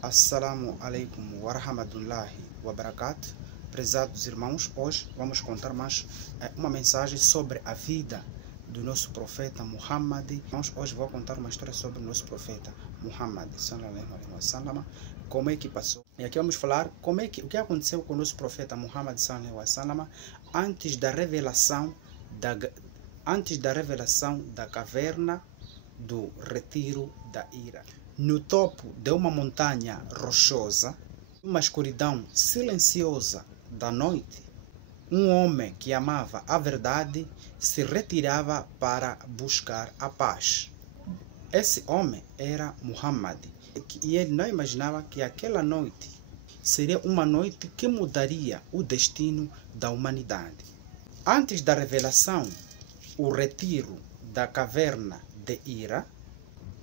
Assalamu alaikum wa rahmatullahi wa barakatuh. Prezados irmãos, hoje vamos contar mais uma mensagem sobre a vida do nosso profeta Muhammad. Hoje vou contar uma história sobre o nosso profeta Muhammad, sallallahu alaihi wasallam, como é que passou. E aqui vamos falar o que aconteceu com o nosso profeta Muhammad, sallallahu alaihi wasallam, antes da revelação da caverna do retiro da ira. No topo de uma montanha rochosa, uma escuridão silenciosa da noite, um homem que amava a verdade se retirava para buscar a paz. Esse homem era Muhammad, e ele não imaginava que aquela noite seria uma noite que mudaria o destino da humanidade. Antes da revelação, o retiro da caverna de Hira,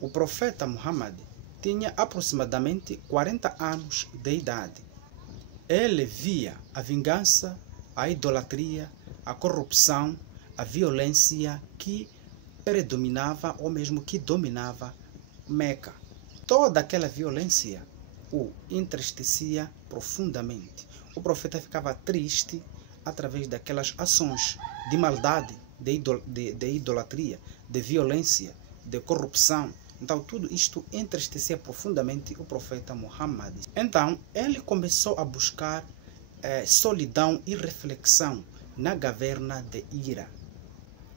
o profeta Muhammad tinha aproximadamente 40 anos de idade. Ele via a vingança, a idolatria, a corrupção, a violência que predominava ou mesmo que dominava Meca. Toda aquela violência o entristecia profundamente. O profeta ficava triste através daquelas ações de maldade, de idolatria, de violência, de corrupção. Então tudo isto entristecia profundamente o profeta Muhammad. Então ele começou a buscar solidão e reflexão na caverna de Hira,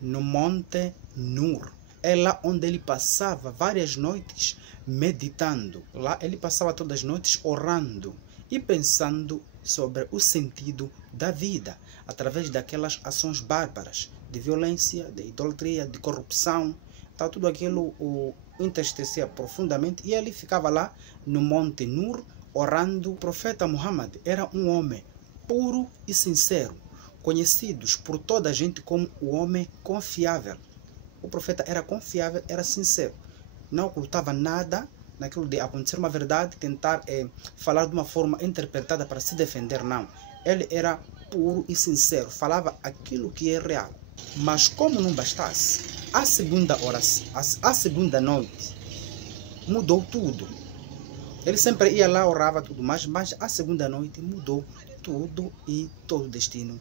no monte Nur. É lá onde ele passava várias noites meditando. Lá ele passava todas as noites orando e pensando sobre o sentido da vida, através daquelas ações bárbaras de violência, de idolatria, de corrupção. Então tudo aquilo o entristecia profundamente e ele ficava lá no Monte Nur orando. O profeta Muhammad era um homem puro e sincero, conhecidos por toda a gente como o homem confiável. O profeta era confiável, era sincero, não ocultava nada naquilo de acontecer uma verdade, tentar falar de uma forma interpretada para se defender, não. Ele era puro e sincero, falava aquilo que é real. Mas como não bastasse, a segunda noite mudou tudo. Ele sempre ia lá, orava tudo, mas a segunda noite mudou tudo e todo o destino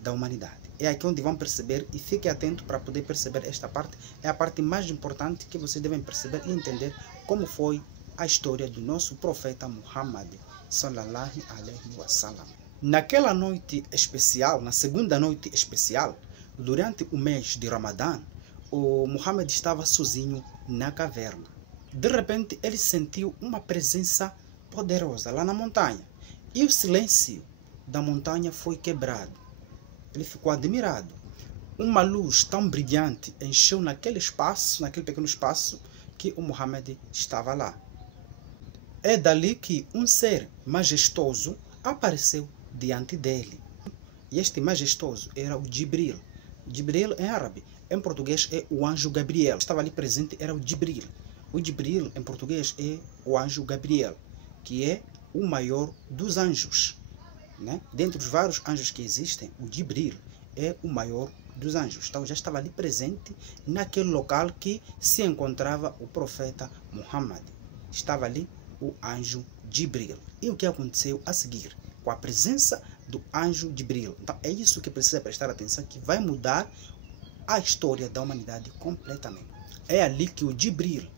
da humanidade. É aqui onde vão perceber, e fique atento para poder perceber esta parte. É a parte mais importante que vocês devem perceber e entender como foi a história do nosso profeta Muhammad, sallallahu alaihi wasallam. Naquela noite especial, na segunda noite especial, durante o mês de Ramadã, o Muhammad estava sozinho na caverna. De repente, ele sentiu uma presença poderosa lá na montanha. E o silêncio da montanha foi quebrado. Ele ficou admirado. Uma luz tão brilhante encheu naquele pequeno espaço, que o Muhammad estava lá. É dali que um ser majestoso apareceu diante dele. E este majestoso era o Jibril. Jibril em árabe, em português é o anjo Gabriel. Estava ali presente, era o Jibril. O Jibril em português é o anjo Gabriel, que é o maior dos anjos, né? Dentre os vários anjos que existem, o Jibril é o maior dos anjos. Então já estava ali presente naquele local que se encontrava o profeta Muhammad. Estava ali o anjo Jibril. E o que aconteceu a seguir? Com a presença do anjo Jibril. Então é isso que precisa prestar atenção, que vai mudar a história da humanidade completamente. É ali que o Jibril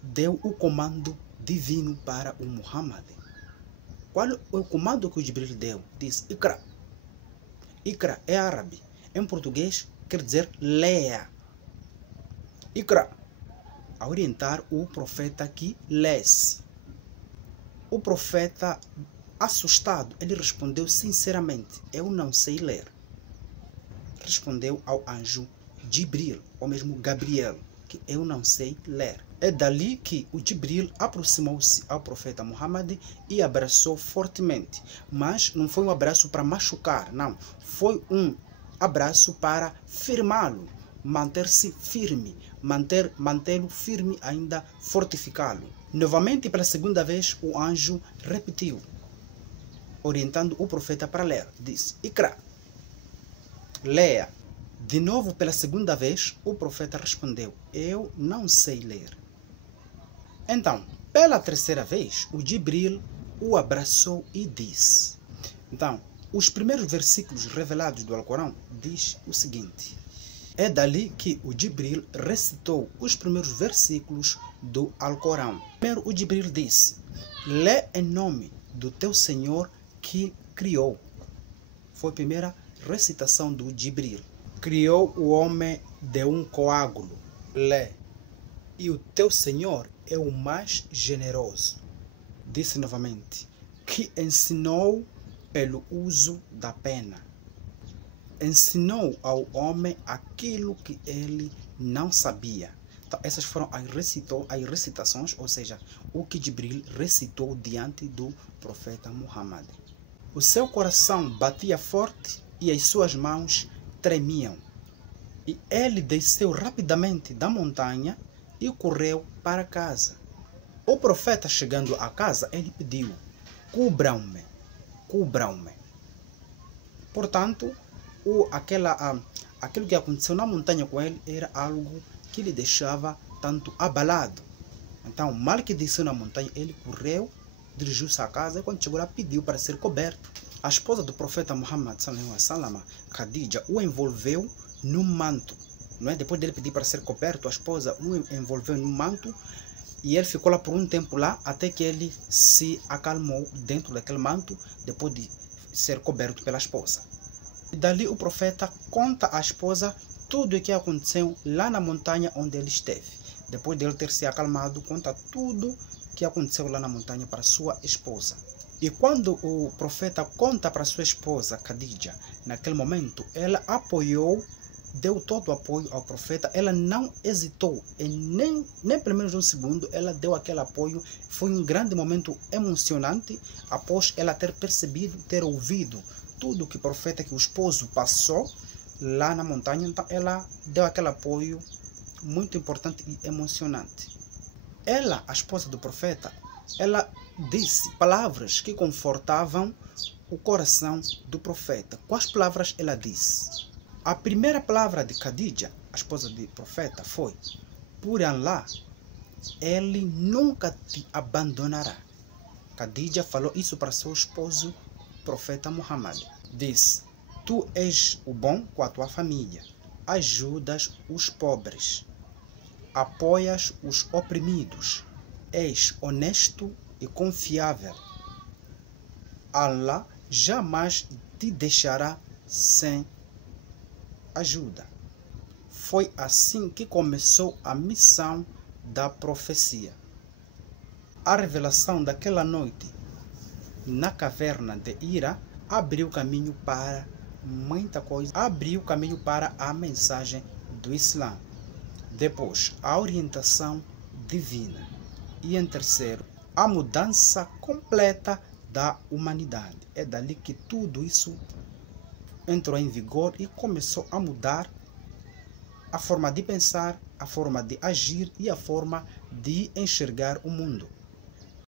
deu o comando divino para o Muhammad. Qual é o comando que o Jibril deu? Diz Iqra. Iqra é árabe. Em português quer dizer leia. Iqra. A orientar o profeta que lesse. O profeta, assustado, ele respondeu sinceramente: eu não sei ler. Respondeu ao anjo Jibril, ou mesmo Gabriel, que eu não sei ler. É dali que o Jibril aproximou-se ao profeta Muhammad e abraçou fortemente. Mas não foi um abraço para machucar, não. Foi um abraço para firmá-lo, manter-se firme, mantê-lo firme, ainda fortificá-lo. Novamente, pela segunda vez, o anjo repetiu, orientando o profeta para ler. Diz: Iqra, leia. De novo, pela segunda vez, o profeta respondeu: eu não sei ler. Então, Pela terceira vez, o Jibril o abraçou e disse. Então, os primeiros versículos revelados do Alcorão diz o seguinte. É dali que o Jibril recitou os primeiros versículos do Alcorão. Primeiro o Jibril disse, lê em nome do teu Senhor que criou. Foi a primeira recitação do Jibril. Criou o homem de um coágulo. Lê. E o teu Senhor é o mais generoso. Disse novamente, que ensinou pelo uso da pena. Ensinou ao homem aquilo que ele não sabia. Então, essas foram as recitações, ou seja, o que Jibril recitou diante do profeta Muhammad. O seu coração batia forte e as suas mãos tremiam. E ele desceu rapidamente da montanha e correu para casa. O profeta, chegando à casa, ele pediu, cubram-me, cubram-me. Portanto, aquilo que aconteceu na montanha com ele era algo que lhe deixava tanto abalado. Então, mal que desceu na montanha, ele correu, dirigiu-se à casa e quando chegou lá pediu para ser coberto. A esposa do profeta Muhammad, Khadija, o envolveu num manto. Não é? Depois dele pedir para ser coberto, a esposa o envolveu num manto e ele ficou lá por um tempo lá até que ele se acalmou dentro daquele manto depois de ser coberto pela esposa. E dali o profeta conta à esposa tudo o que aconteceu lá na montanha onde ele esteve. Depois dele ter se acalmado, conta tudo o que aconteceu lá na montanha para sua esposa. E quando o profeta conta para sua esposa, Khadija, naquele momento, ela apoiou, deu todo o apoio ao profeta. Ela não hesitou, nem pelo menos um segundo, ela deu aquele apoio. Foi um grande momento emocionante, após ela ter percebido, ter ouvido tudo que o profeta, que o esposo passou lá na montanha. Então ela deu aquele apoio muito importante e emocionante. Ela, a esposa do profeta, ela disse palavras que confortavam o coração do profeta. Quais palavras ela disse? A primeira palavra de Khadija, a esposa do profeta, foi: por Allah, ele nunca te abandonará. Khadija falou isso para seu esposo, profeta Muhammad. Diz: tu és o bom com a tua família, ajudas os pobres, apoias os oprimidos, és honesto e confiável. Allah jamais te deixará sem ajuda. Foi assim que começou a missão da profecia. A revelação daquela noite na caverna de Hira abriu caminho para muita coisa, abriu caminho para a mensagem do Islã. Depois, a orientação divina. E em terceiro, a mudança completa da humanidade. É dali que tudo isso entrou em vigor e começou a mudar a forma de pensar, a forma de agir e a forma de enxergar o mundo.